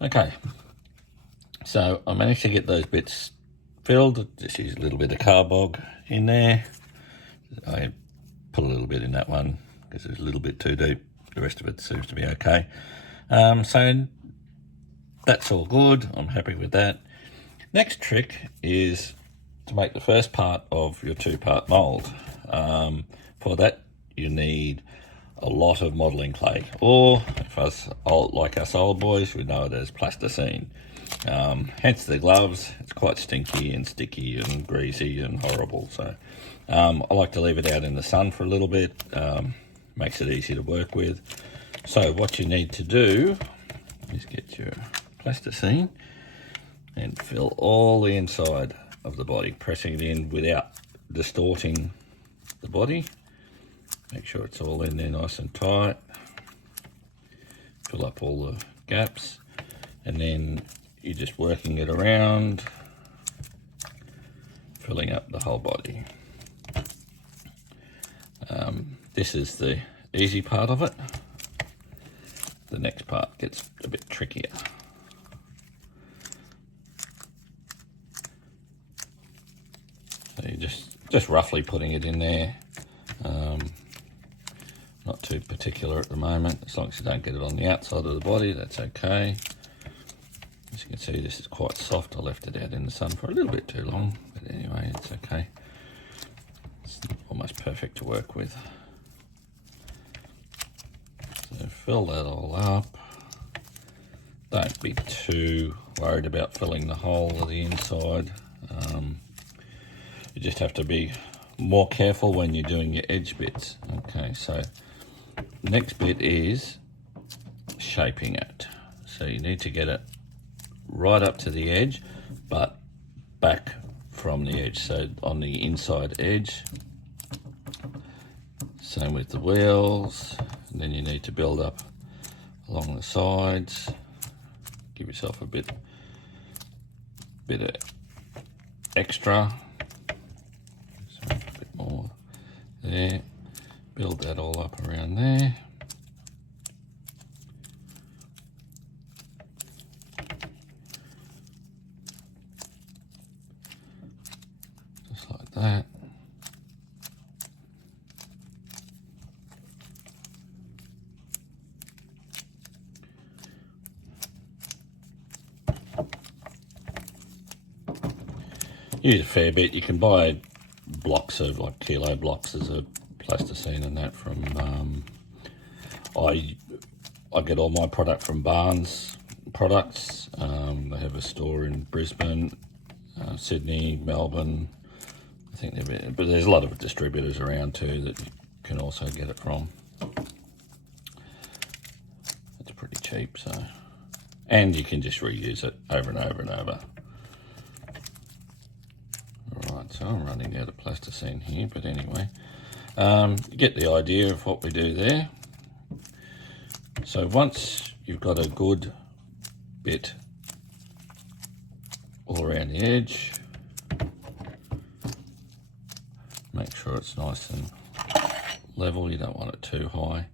Okay, so I managed to get those bits filled. Just use a little bit of carbog in there. I put a little bit in that one because it's a little bit too deep. The rest of it seems to be okay. So that's all good. I'm happy with that. Next trick is to make the first part of your two-part mould. For that, you need a lot of modelling clay, or if us like us old boys, we know it as plasticine. Hence the gloves. It's quite stinky and sticky and greasy and horrible. So I like to leave it out in the sun for a little bit. Makes it easy to work with. So what you need to do is get your plasticine and fill all the inside of the body, pressing it in without distorting the body. Make sure it's all in there nice and tight. Fill up all the gaps, and then you're just working it around, filling up the whole body. This is the easy part of it. The next part gets a bit trickier. So you're just roughly putting it in there. Not too particular at the moment. As long as you don't get it on the outside of the body, that's okay. As you can see, this is quite soft. I left it out in the sun for a little bit too long, but anyway, it's okay. It's almost perfect to work with. So fill that all up. Don't be too worried about filling the whole of the inside. You just have to be more careful when you're doing your edge bits. Okay, so next bit is shaping it. So you need to get it right up to the edge, but back from the edge. So on the inside edge. Same with the wheels. And then you need to build up along the sides. Give yourself a bit of extra. So a bit more there. Build that all up around there. Just like that. Use a fair bit. You can buy blocks of, like kilo blocks as a plasticine and that from, I get all my product from Barnes Products. They have a store in Brisbane, Sydney, Melbourne. I think but there's a lot of distributors around too that you can also get it from. It's pretty cheap, so, and you can just reuse it over and over and over. Alright, so I'm running out of plasticine here, but anyway, you get the idea of what we do there. So once you've got a good bit all around the edge, make sure it's nice and level. You don't want it too high.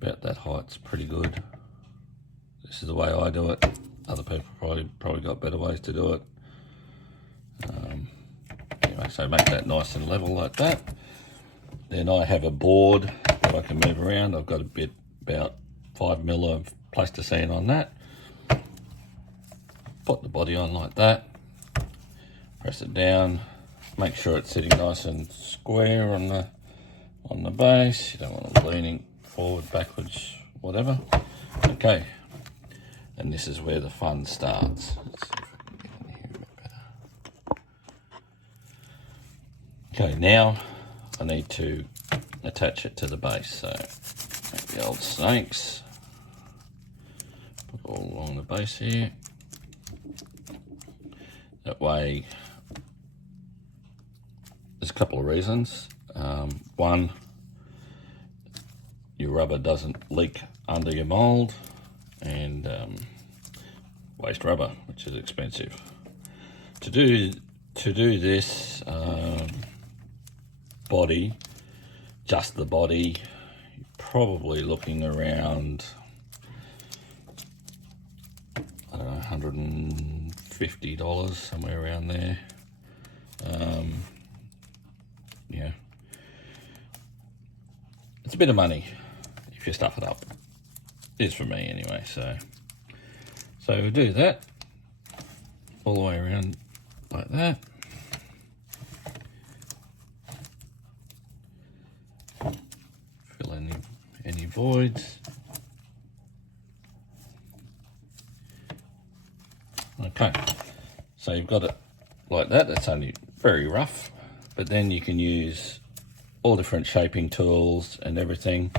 About that height's pretty good. This is the way I do it. Other people probably got better ways to do it. Anyway, so make that nice and level like that. Then I have a board that I can move around. I've got a bit, about 5 mil of plasticine on that. Put the body on like that. Press it down. Make sure it's sitting nice and square on the base. You don't want it leaning forward, backwards, whatever. Okay, and this is where the fun starts. Let's see if I can get in here a bit better. Okay, now I need to attach it to the base. So make the old snakes. Put it all along the base here. That way, there's a couple of reasons. One, your rubber doesn't leak under your mould, and waste rubber, which is expensive. To do this body, just the body, you're probably looking around $150, somewhere around there. Yeah, it's a bit of money if you stuff it up. It is for me anyway. So we do that all the way around like that. Fill any voids. Okay, so you've got it like that. That's only very rough, but then you can use all different shaping tools and everything.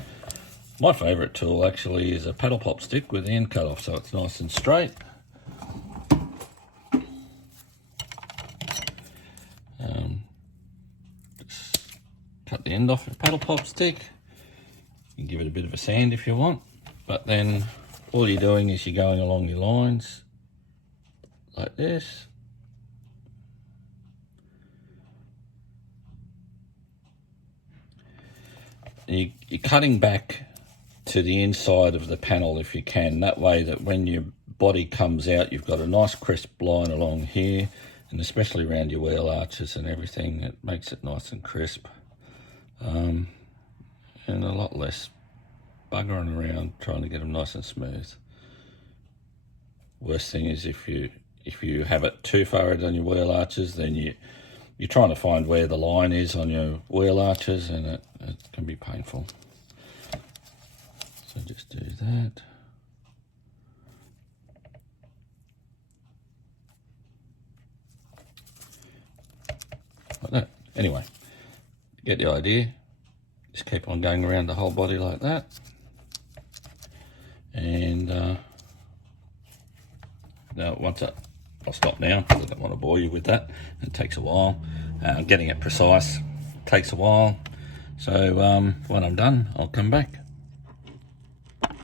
My favourite tool actually is a paddle pop stick with the end cut off, so it's nice and straight. Just cut the end off a paddle pop stick. You can give it a bit of a sand if you want, but then all you're doing is you're going along your lines like this. You're cutting back to the inside of the panel if you can. That way that when your body comes out, you've got a nice crisp line along here, and especially around your wheel arches and everything. It makes it nice and crisp, and a lot less buggering around trying to get them nice and smooth. Worst thing is if you have it too far out on your wheel arches, then you're trying to find where the line is on your wheel arches, and it can be painful. So just do that. Like that. Anyway, get the idea. Just keep on going around the whole body like that. And now I'll stop now because I don't want to bore you with that. It takes a while. Getting it precise takes a while. So when I'm done, I'll come back.